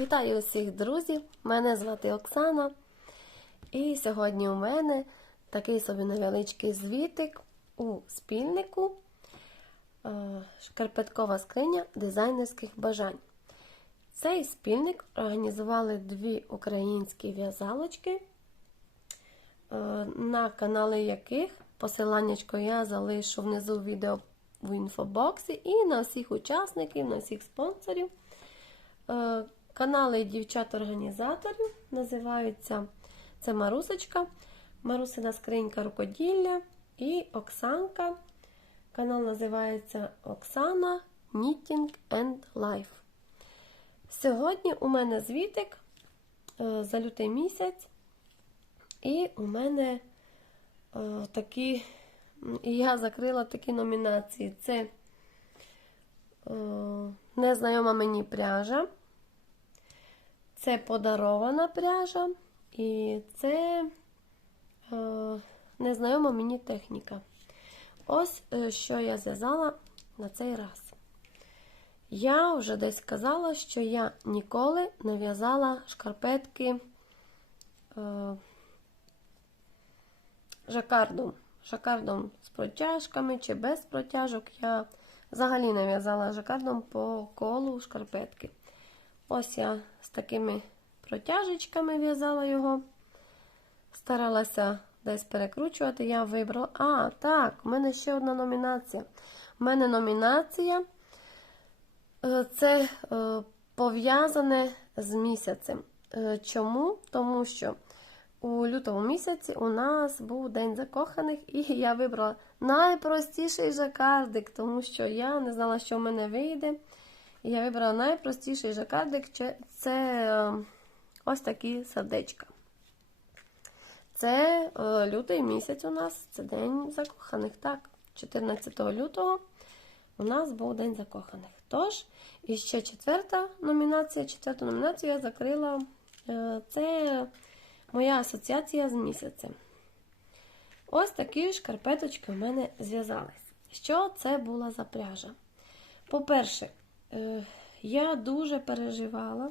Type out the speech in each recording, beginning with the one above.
Вітаю усіх друзів! Мене звати Оксана. І сьогодні у мене такий собі невеличкий звітик у спільнику е, Шкарпеткова скриня дизайнерських бажань. Цей спільник організували дві українські в'язалочки, е, на канали яких посиланнячко я залишу внизу відео в інфобоксі і на всіх учасників, на всіх спонсорів. Канали дівчат-організаторів називаються це Марусечка, Марусина скринька рукоділля і Оксанка. Канал називається Оксана Knitting and Life. Сьогодні у мене звітик е, за лютий місяць, і у мене е, такі, я закрила такі номінації: це е, незнайома мені пряжа. Це подарована пряжа і це е, незнайома мені техніка. Ось е, що я зв'язала на цей раз. Я вже десь казала, що я ніколи не в'язала шкарпетки е, жакардом. Жакардом з протяжками чи без протяжок. Я взагалі не в'язала жакардом по колу шкарпетки. Ось я з такими протяжечками в'язала його. Старалася десь перекручувати. Я вибрала. А, так, у мене ще одна номінація. У мене номінація е, це е, пов'язане з місяцем. Е, Чому? Тому що у лютому місяці у нас був День закоханих, і я вибрала найпростіший жакардик, тому що я не знала, що в мене вийде. Я вибрала найпростіший жакардик це е, ось такі сердечка. Це е, лютий місяць у нас, це День закоханих. Так, 14 лютого у нас був День закоханих. Тож, і ще четверта номінація. Четверту номінацію я закрила. Е, це моя асоціація з місяцем. Ось такі шкарпеточки у мене зв'язались. Що це була за пряжа? По-перше, я дуже переживала,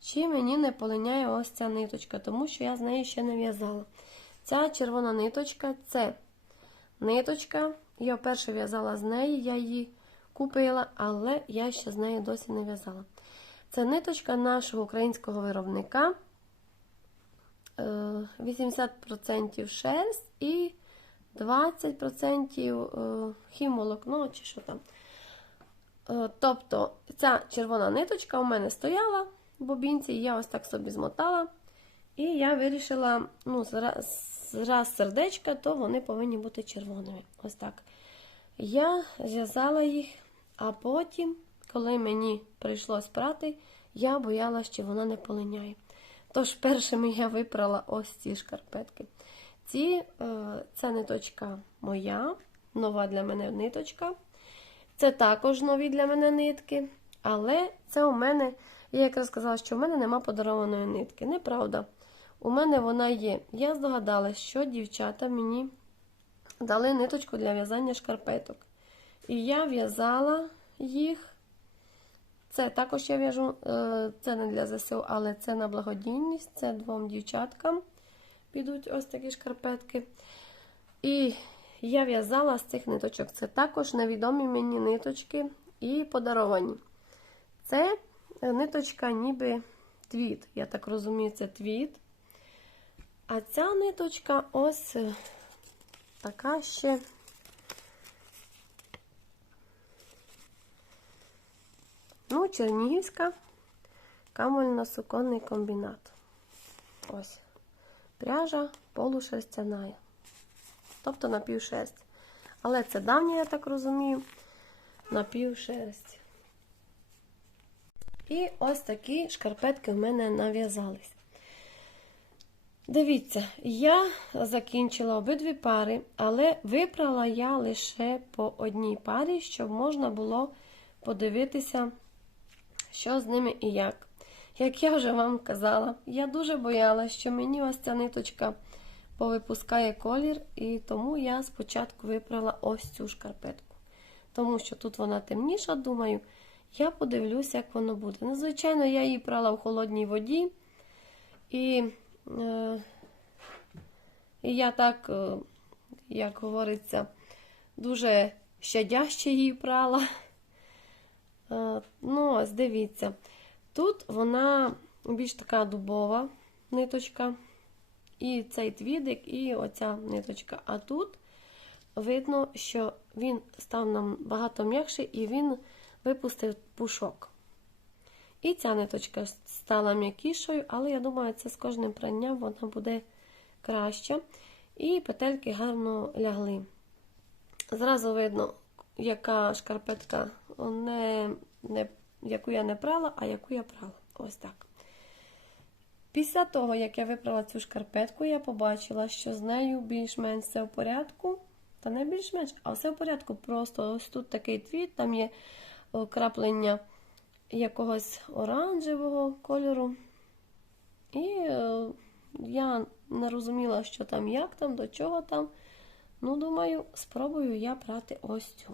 чи мені не полиняє ось ця ниточка, тому що я з нею ще не в'язала. Ця червона ниточка це ниточка. Я вперше в'язала з неї, я її купила, але я ще з нею досі не в'язала. Це ниточка нашого українського виробника. 80% шерсть і 20% хімолокно, чи що там. Е, тобто ця червона ниточка у мене стояла в бобінці, я ось так собі змотала. І я вирішила, ну, раз сердечка, то вони повинні бути червоними. Ось так. Я зв'язала їх, а потім, коли мені прийшлось прати, я боялася, що вона не полиняє. Тож, першими я випрала ось ці шкарпетки. Ці, е, Ця ниточка моя, нова для мене ниточка. Це також нові для мене нитки. Але це у мене, я якраз сказала, що в мене нема подарованої нитки. Неправда. У мене вона є. Я здогадалась, що дівчата мені дали ниточку для в'язання шкарпеток. І я в'язала їх. Це також я в'яжу, е, це не для ЗСУ, але це на благодійність. Це двом дівчаткам підуть ось такі шкарпетки. І я в'язала з цих ниточок. Це також невідомі мені ниточки і подаровані. Це ниточка, ніби твіт. Я так розумію, це твіт. А ця ниточка ось така ще. Ну, Чернігівська камельно-суконний комбінат. Ось. Пряжа полушерстяна тобто напівшерсть. Але це давня, я так розумію, напівшерсть. І ось такі шкарпетки в мене нав'язались. Дивіться, я закінчила обидві пари, але випрала я лише по одній парі, щоб можна було подивитися, що з ними і як. Як я вже вам казала, я дуже боялася, що мені ось ця ниточка повипускає колір, і тому я спочатку вибрала ось цю шкарпетку. Тому що тут вона темніша, думаю, Я подивлюся, як воно буде. Ну, звичайно, я її прала в холодній воді. І, е, і я так, е, як говориться, дуже щадяще її прала. Е, ну, ось дивіться. Тут вона більш така дубова ниточка. І цей твідик, і оця ниточка. А тут видно, що він став нам багато м'якший і він випустив пушок. І ця ниточка стала м'якішою, але я думаю, це з кожним пранням вона буде краща. І петельки гарно лягли. Зразу видно, яка шкарпетка, не, не, яку я не прала, а яку я прала. Ось так. Після того, як я випрала цю шкарпетку, я побачила, що з нею більш-менш все в порядку. Та не більш-менш, а все в порядку. Просто ось тут такий твіт, там є краплення якогось оранжевого кольору. І е, я не розуміла, що там, як там, до чого там. Ну, думаю, спробую я прати ось цю.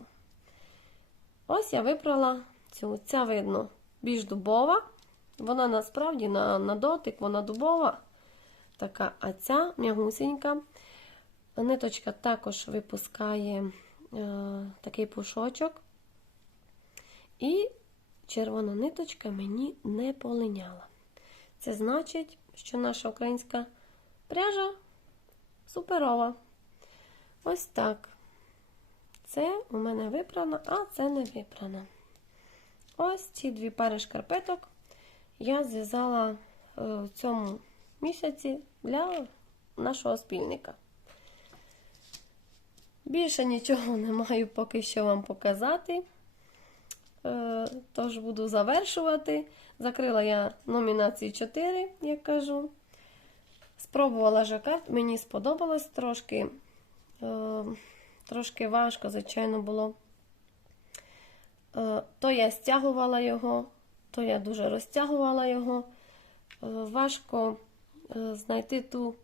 Ось я випрала цю. Ця видно більш дубова. Вона насправді на, на дотик, вона дубова. Така, а ця м'ягусенька. Ниточка також випускає е, такий пушочок. І червона ниточка мені не полиняла. Це значить, що наша українська пряжа суперова. Ось так. Це у мене випрано, а це не випрано. Ось ці дві пари шкарпеток я зв'язала е, в цьому місяці для нашого спільника. Більше нічого не маю поки що вам показати. Е, Тож буду завершувати. Закрила я номінації 4, як кажу. Спробувала жакард, мені сподобалось трошки. Е, Трошки важко, звичайно, було. То я стягувала його, то я дуже розтягувала його. Е, Важко е, знайти ту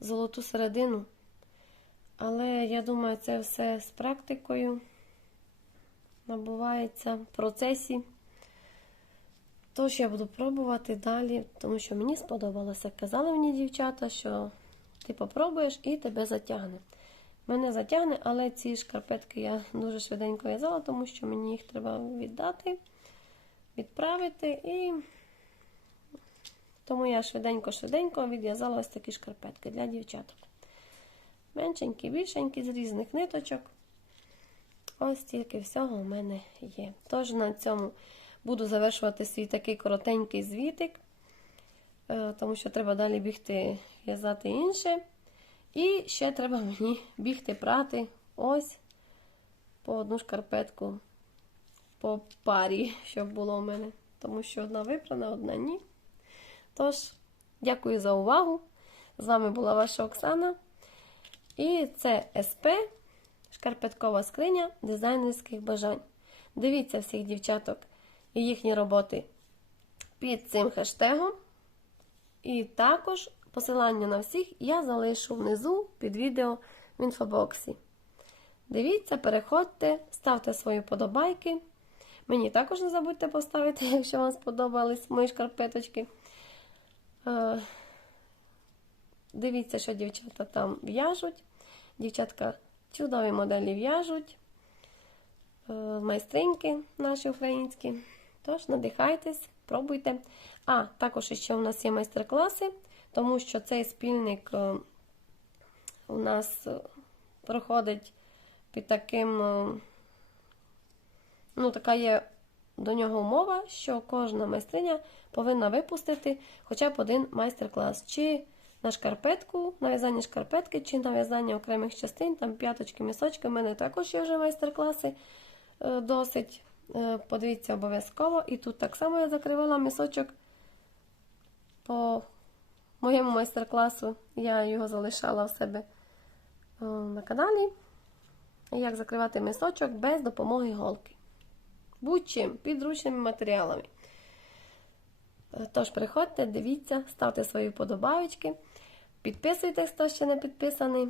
золоту середину. Але я думаю, це все з практикою набувається в процесі. Тож я буду пробувати далі, тому що мені сподобалося. Казали мені дівчата, що ти попробуєш і тебе затягне. Мене затягне, але ці шкарпетки я дуже швиденько в'язала, тому що мені їх треба віддати, відправити. І тому я швиденько-швиденько відв'язала ось такі шкарпетки для дівчаток. Меншенькі, більшенькі, з різних ниточок. Ось тільки всього у мене є. Тож на цьому буду завершувати свій такий коротенький звітик, е, тому що треба далі бігти в'язати інше. І ще треба мені бігти прати ось по одну шкарпетку по парі, щоб було у мене. Тому що одна випрана, одна ні. Тож, дякую за увагу. З вами була ваша Оксана. І це СП, шкарпеткова скриня дизайнерських бажань. Дивіться всіх дівчаток і їхні роботи під цим хештегом. І також посилання на всіх я залишу внизу під відео в інфобоксі. Дивіться, переходьте, ставте свої подобайки. Мені також не забудьте поставити, якщо вам сподобались мої шкарпеточки. Е, Дивіться, що дівчата там в'яжуть. Дівчатка чудові моделі в'яжуть. Е, Майстринки наші українські. Тож, надихайтесь, пробуйте. А, також ще у нас є майстер-класи, тому що цей спільник е, у нас проходить під таким, ну, така є до нього умова, що кожна майстриня повинна випустити хоча б один майстер-клас. Чи на шкарпетку, на в'язання шкарпетки, чи на в'язання окремих частин, там п'яточки, місочки. У мене також є вже майстер-класи е, досить. Е, Подивіться обов'язково. І тут так само я закривала місочок по моєму майстер-класу. Я його залишала в себе е, на каналі. Як закривати місочок без допомоги голки. Будь-чим, підручними матеріалами. Тож, приходьте, дивіться, ставте свої вподобайки, підписуйтесь, хто ще не підписаний.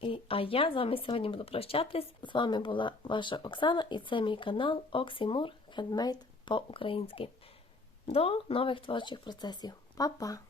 І, а я з вами сьогодні буду прощатись. З вами була ваша Оксана і це мій канал Оксімур хендмейд по-українськи. До нових творчих процесів. Па-па!